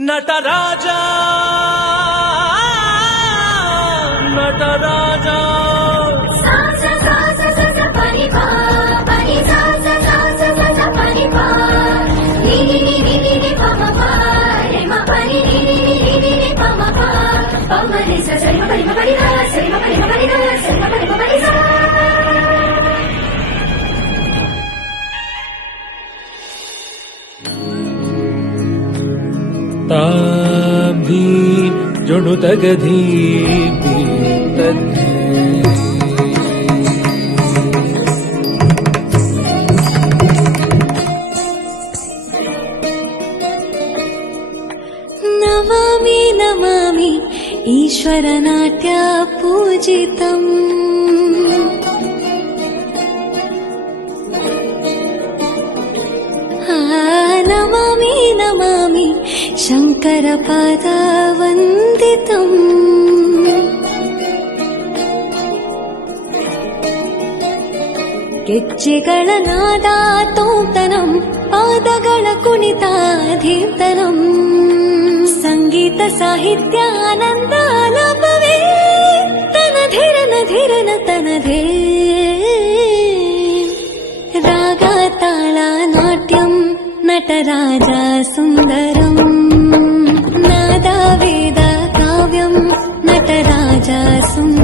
నటరాజా నటరాజా ताभी जुणुतगधी नमामि नमामि ईश्वरनाट्य पूजितम् नमामि नमामि शङ्करपादवन्दितम् ಗೆಜ್ಜೆಗಳ ನಾದ ತೋಂತನಂ ಪಾದಗಳ ಕುಣಿತಾಧೀರ್ತನಂ ಸಂಗೀತ ಸಾಹಿತ್ಯ ಆನಂದ ಆಲಾಪವೇ ತನಧಿರನ ಧಿರನ ತನಧೇ ರಾಗ ತಾಳ ನಾಟ್ಯಂ ನಟರಾಜ ಸುಂದರಂ ನಾದ ವೇದ ಕಾವ್ಯಂ ನಟರಾಜ ಸುಂದರಂ